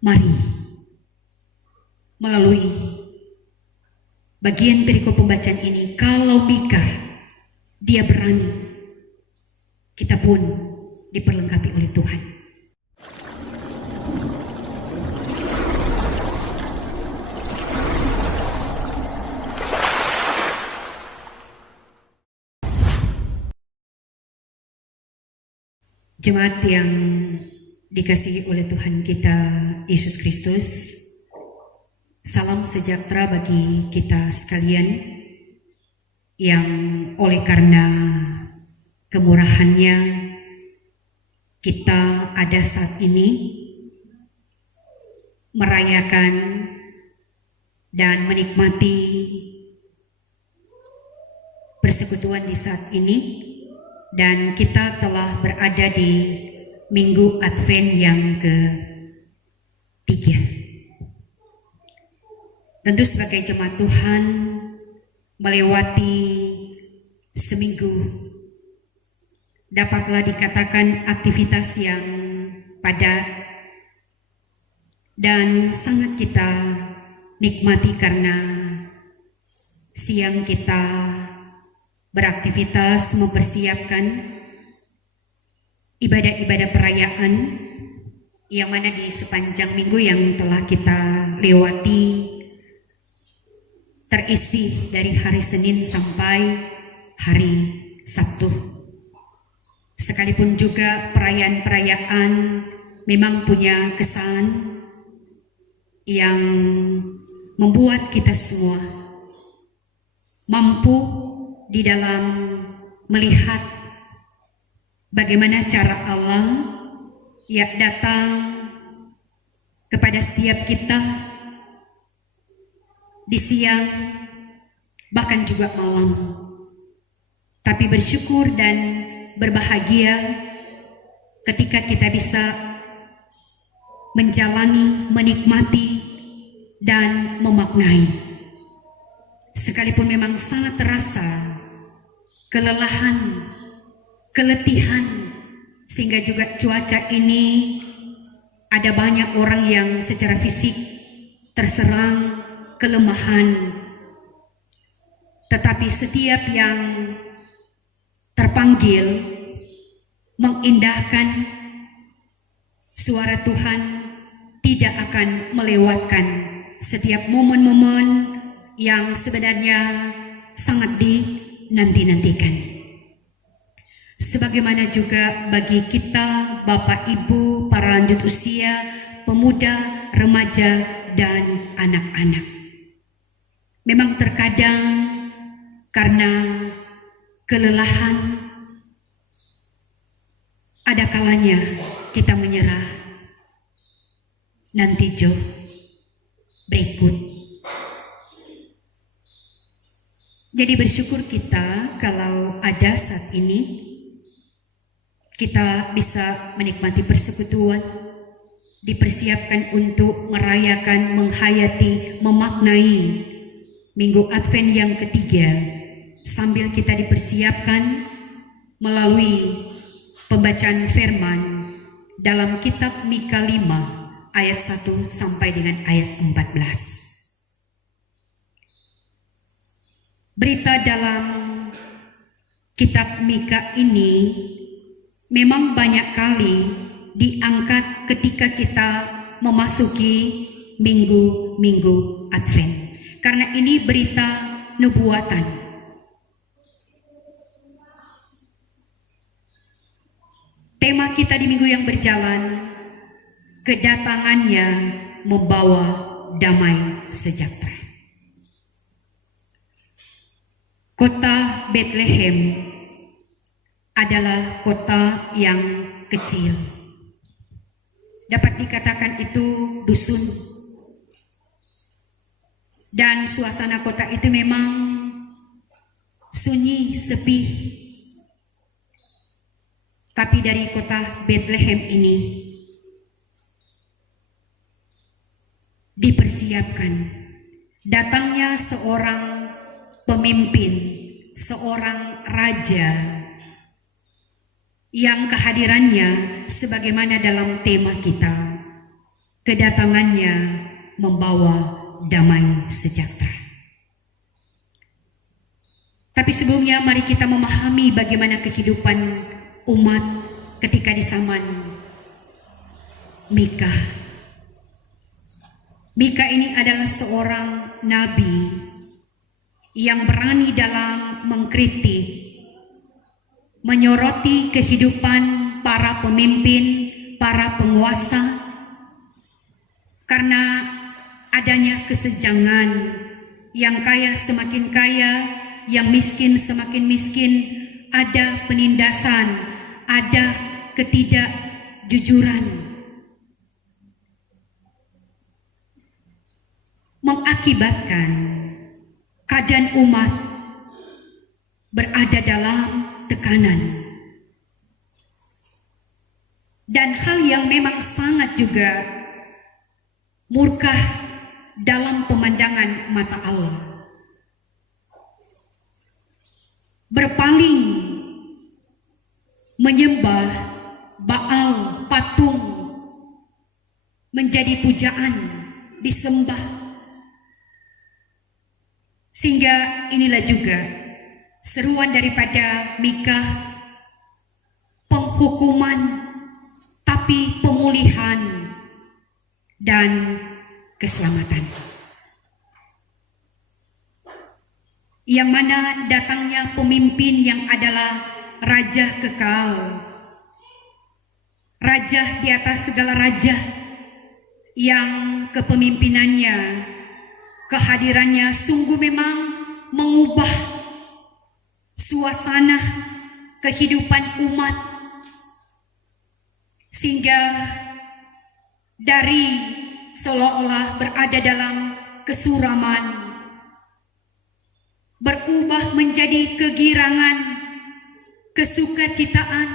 Mari melalui bagian perikop pembacaan ini, kalau Mika dia berani, kita pun diperlengkapi oleh Tuhan. Jemaat yang dikasihi oleh Tuhan kita Yesus Kristus, salam sejahtera bagi kita sekalian yang oleh karena kemurahannya kita ada saat ini merayakan dan menikmati persekutuan di saat ini. Dan kita telah berada di Minggu Advent yang ketiga. Tentu sebagai jemaat Tuhan melewati seminggu dapatlah dikatakan aktivitas yang padat dan sangat kita nikmati karena siang kita beraktivitas mempersiapkan ibadah-ibadah perayaan yang mana di sepanjang minggu yang telah kita lewati terisi dari hari Senin sampai hari Sabtu. Sekalipun juga perayaan-perayaan memang punya kesan yang membuat kita semua mampu di dalam melihat bagaimana cara Allah yang datang kepada setiap kita di siang bahkan juga malam. Tapi bersyukur dan berbahagia ketika kita bisa menjalani, menikmati dan memaknai. Sekalipun memang sangat terasa kelelahan, keletihan, sehingga juga cuaca ini ada banyak orang yang secara fisik terserang kelemahan. Tetapi setiap yang terpanggil mengindahkan suara Tuhan tidak akan melewatkan setiap momen-momen yang sebenarnya sangat dinanti-nantikan. Sebagaimana juga bagi kita, Bapak Ibu, para lanjut usia, pemuda, remaja, dan anak-anak. Memang terkadang karena kelelahan, ada kalanya kita menyerah. Nanti Jo, berikut. Jadi bersyukur kita kalau ada saat ini kita bisa menikmati persekutuan, dipersiapkan untuk merayakan, menghayati, memaknai Minggu Advent yang ketiga, sambil kita dipersiapkan melalui pembacaan firman dalam kitab Mika 5 ayat 1 sampai dengan ayat 14. Berita dalam kitab Mika ini memang banyak kali diangkat ketika kita memasuki minggu-minggu Advent. Karena ini berita nubuatan. Tema kita di minggu yang berjalan, kedatangannya membawa damai sejahtera. Kota Bethlehem adalah kota yang kecil. Dapat dikatakan itu dusun. Dan suasana kota itu memang sunyi, sepi. Tapi dari kota Bethlehem ini dipersiapkan datangnya seorang pemimpin, seorang raja yang kehadirannya sebagaimana dalam tema kita, kedatangannya membawa damai sejahtera. Tapi sebelumnya mari kita memahami bagaimana kehidupan umat ketika di zaman Mika. Mika ini adalah seorang nabi yang berani dalam mengkritik, menyoroti kehidupan para pemimpin, para penguasa, karena adanya kesenjangan, yang kaya semakin kaya, yang miskin semakin miskin, ada penindasan, ada ketidakjujuran, mengakibatkan keadaan umat berada dalam tekanan. Dan hal yang memang sangat juga murka dalam pemandangan mata Allah. Berpaling menyembah Baal, patung, menjadi pujaan, disembah. Sehingga inilah juga seruan daripada Mika, penghukuman tapi pemulihan dan keselamatan. Yang mana datangnya pemimpin yang adalah raja kekal, raja di atas segala raja, yang kepemimpinannya, kehadirannya sungguh memang mengubah suasana kehidupan umat, sehingga dari seolah-olah berada dalam kesuraman berubah menjadi kegirangan, kesukacitaan,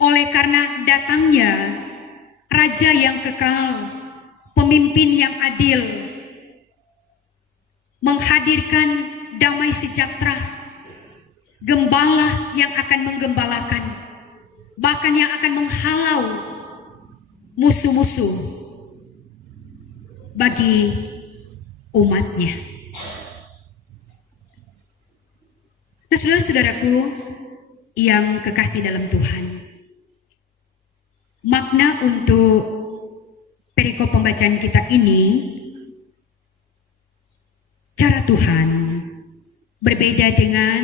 oleh karena datangnya raja yang kekal, pemimpin yang adil, menghadirkan damai sejahtera, gembala yang akan menggembalakan, bahkan yang akan menghalau musuh-musuh bagi umatnya. Nah, saudara-saudaraku yang kekasih dalam Tuhan, makna untuk perikop pembacaan kita ini, cara Tuhan berbeda dengan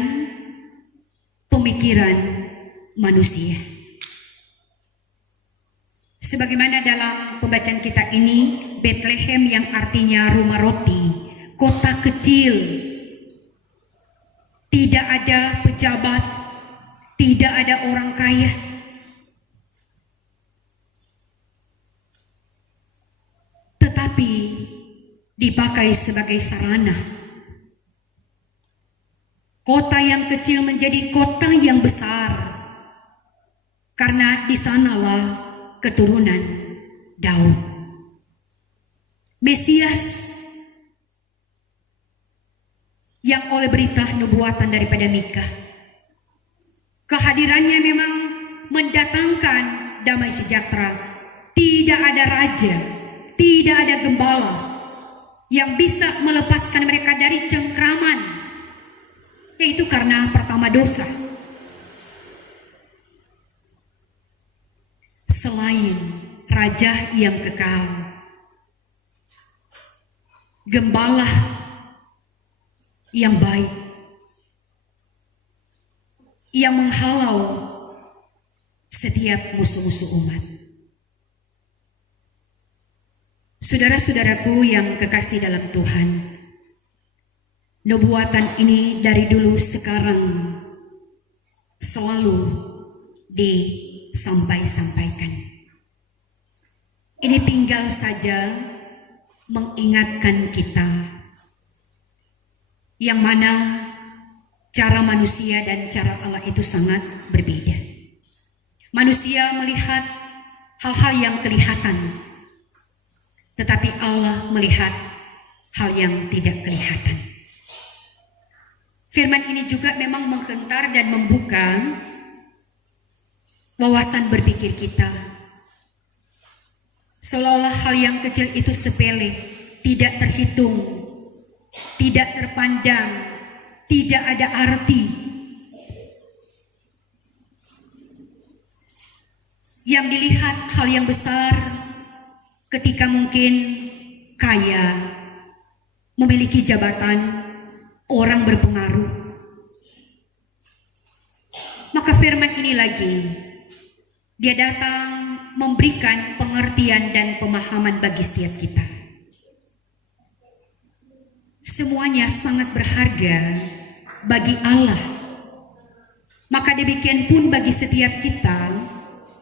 pemikiran manusia. Sebagaimana dalam pembacaan kita ini, Bethlehem yang artinya rumah roti, kota kecil, tidak ada pejabat, tidak ada orang kaya. Tetapi dipakai sebagai sarana. Kota yang kecil menjadi kota yang besar, karena di sanalah keturunan Daud, Mesias, yang oleh berita nubuatan daripada Mika, kehadirannya memang mendatangkan damai sejahtera. Tidak ada raja, tidak ada gembala yang bisa melepaskan mereka dari cengkraman, yaitu karena pertama dosa. Selain raja yang kekal, gembala yang baik, yang menghalau setiap musuh-musuh umat. Saudara-saudaraku yang kekasih dalam Tuhan, nubuatan ini dari dulu sekarang selalu disampaikan. Ini tinggal saja mengingatkan kita yang mana cara manusia dan cara Allah itu sangat berbeda. Manusia melihat hal-hal yang kelihatan, tetapi Allah melihat hal yang tidak kelihatan. Firman ini juga memang menghentar dan membuka wawasan berpikir kita. Seolah-olah hal yang kecil itu sepele, tidak terhitung, tidak terpandang, tidak ada arti. Yang dilihat hal yang besar ketika mungkin kaya, memiliki jabatan, orang berpengaruh. Maka firman ini lagi, dia datang memberikan pengertian dan pemahaman bagi setiap kita. Semuanya sangat berharga bagi Allah. Maka demikian pun bagi setiap kita,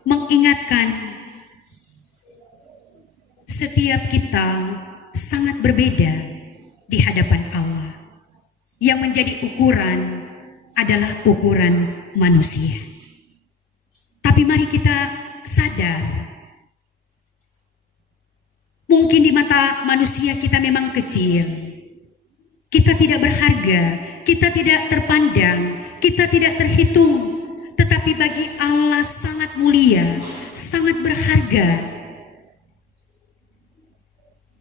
mengingatkan setiap kita sangat berbeda di hadapan Allah. Yang menjadi ukuran adalah ukuran manusia. Tapi mari kita sadar, mungkin di mata manusia kita memang kecil, kita tidak berharga, kita tidak terpandang, kita tidak terhitung. Tetapi bagi Allah sangat mulia, sangat berharga.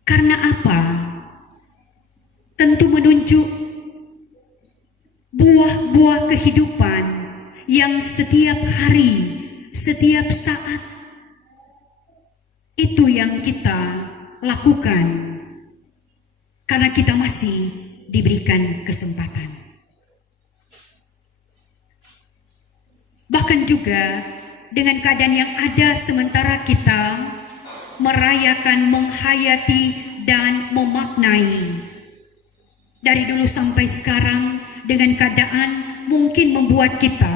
Karena apa? Tentu menunjuk buah-buah kehidupan yang setiap hari, setiap saat itu yang kita lakukan karena kita masih diberikan kesempatan. Bahkan juga dengan keadaan yang ada sementara kita merayakan, menghayati dan memaknai dari dulu sampai sekarang, dengan keadaan mungkin membuat kita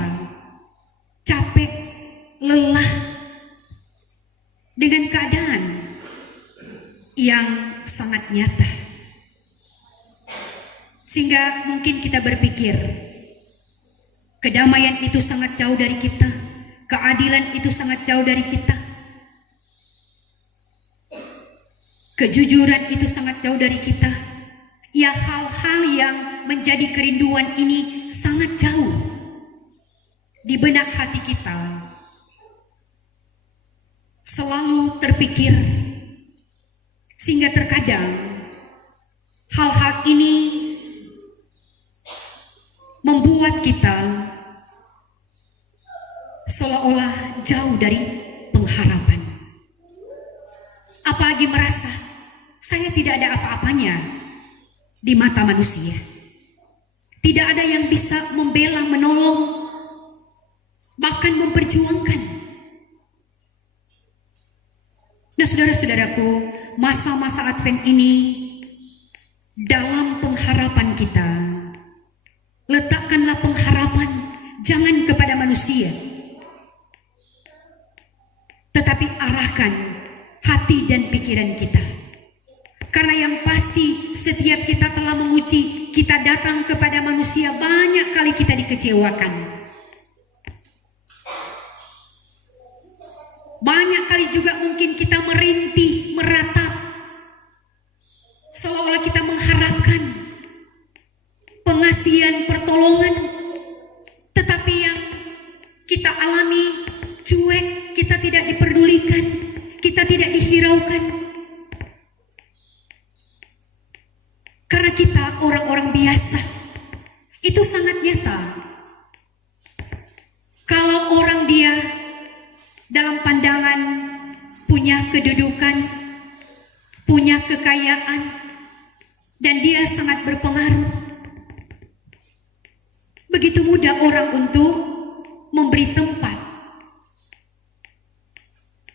capek, lelah, dengan keadaan yang sangat nyata. Sehingga mungkin kita berpikir, kedamaian itu sangat jauh dari kita, keadilan itu sangat jauh dari kita, kejujuran itu sangat jauh dari kita. Ya, hal-hal yang menjadi kerinduan ini sangat jauh di benak hati kita. Selalu terpikir, sehingga terkadang hal-hal ini membuat kita seolah-olah jauh dari pengharapan. Apalagi merasa saya tidak ada apa-apanya di mata manusia. Tidak ada yang bisa membela, menolong, bahkan memperjuangkan. Nah, saudara-saudaraku, masa-masa Advent ini dalam pengharapan kita, letakkanlah pengharapan jangan kepada manusia, tetapi arahkan hati dan pikiran kita. Karena yang pasti setiap kita telah menguji, kita datang kepada manusia, banyak kali kita dikecewakan. Banyak kali juga mungkin kita merintih, meratap, seolah-olah kita mengharapkan pengasihan, pertolongan. Tetapi yang kita alami cuek, kita tidak diperdulikan, kita tidak dihiraukan. Karena kita orang-orang biasa, itu sangat nyata. Kalau orang dia dalam pandangan punya kedudukan, punya kekayaan, dan dia sangat berpengaruh, begitu mudah orang untuk memberi tempat.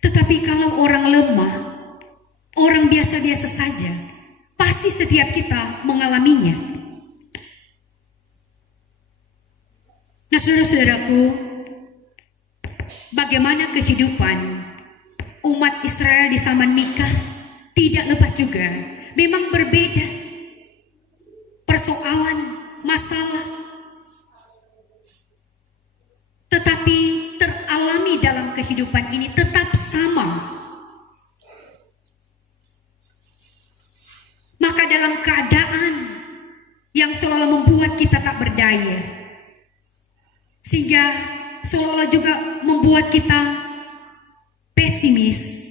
Tetapi kalau orang lemah, orang biasa-biasa saja, pasti setiap kita mengalaminya. Nah, saudara-saudaraku, bagaimana kehidupan umat Israel di zaman Mika tidak lepas juga, memang berbeda persoalan, masalah, tetapi teralami dalam kehidupan ini tetap sama. Maka dalam keadaan yang seolah membuat kita tak berdaya, sehingga seolah juga membuat kita pesimis,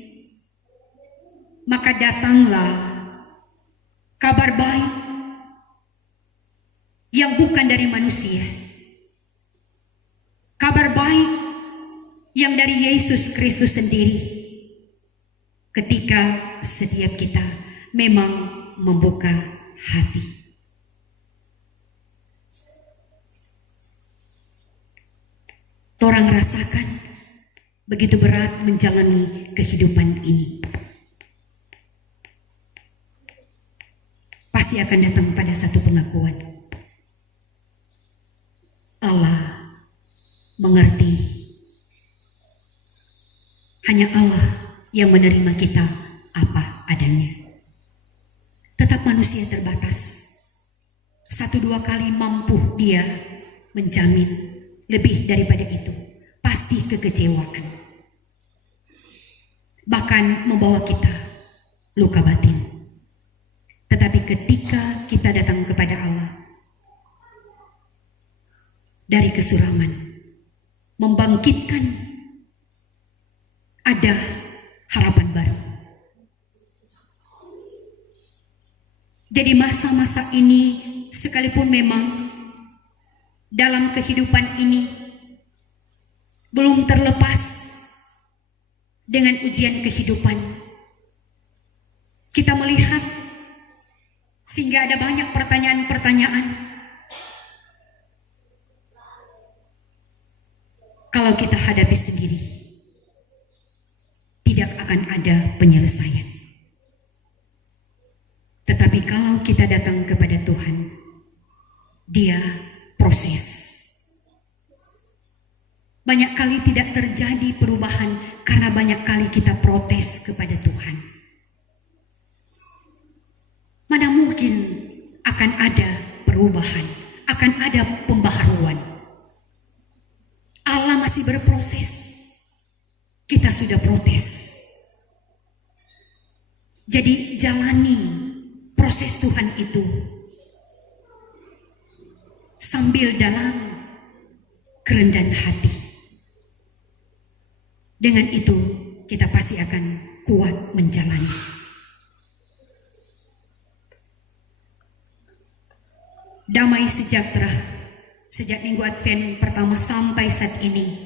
maka datanglah kabar baik yang bukan dari manusia. Kabar baik yang dari Yesus Kristus sendiri. Ketika setiap kita memang membuka hati. Torang rasakan begitu berat menjalani kehidupan ini. Pasti akan datang pada satu pengakuan. Allah mengerti. Hanya Allah yang menerima kita apa adanya. Tetap manusia terbatas. 1-2 kali mampu dia menjamin. Lebih daripada itu, pasti kekecewaan. Bahkan membawa kita luka batin. Tetapi ketika kita datang kepada Allah, dari kesuraman, membangkitkan, ada harapan baru. Jadi masa-masa ini, sekalipun memang dalam kehidupan ini belum terlepas dengan ujian kehidupan, kita melihat sehingga ada banyak pertanyaan-pertanyaan. Kalau kita hadapi sendiri, tidak akan ada penyelesaian. Tetapi kalau kita datang kepada Tuhan, Dia proses. Banyak kali tidak terjadi perubahan karena banyak kali kita protes kepada Tuhan. Mana mungkin akan ada perubahan, akan ada pembaharuan. Allah masih berproses. Kita sudah protes. Jadi jalani proses Tuhan itu sambil dalam kerendahan hati. Dengan itu kita pasti akan kuat menjalani. Damai sejahtera sejak minggu Advent pertama sampai saat ini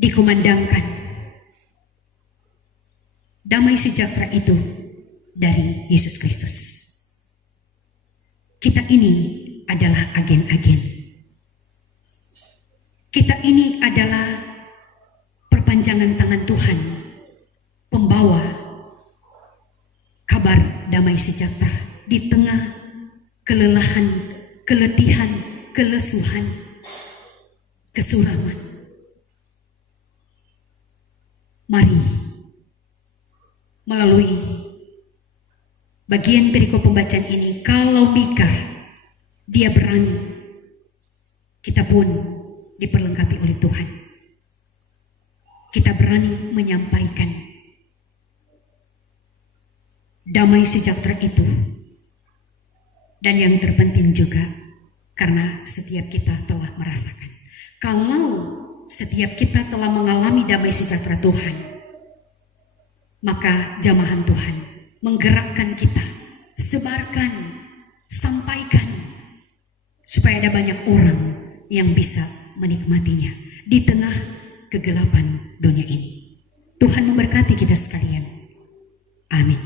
dikumandangkan. Damai sejahtera itu dari Yesus Kristus. Kita ini adalah agen-agen. Kita ini adalah perpanjangan tangan Tuhan, pembawa kabar damai sejahtera di tengah kelelahan, keletihan, kelesuhan, kesuraman. Mari melalui bagian perikop pembacaan ini, kalau Mika dia berani, kita pun diperlengkapi oleh Tuhan. Kita berani menyampaikan damai sejahtera itu. Dan yang terpenting juga, karena setiap kita telah merasakan. Kalau setiap kita telah mengalami damai sejahtera Tuhan, maka jamahan Tuhan menggerakkan kita, sebarkan, sampaikan, supaya ada banyak orang yang bisa menikmatinya di tengah kegelapan dunia ini. Tuhan memberkati kita sekalian. Amin.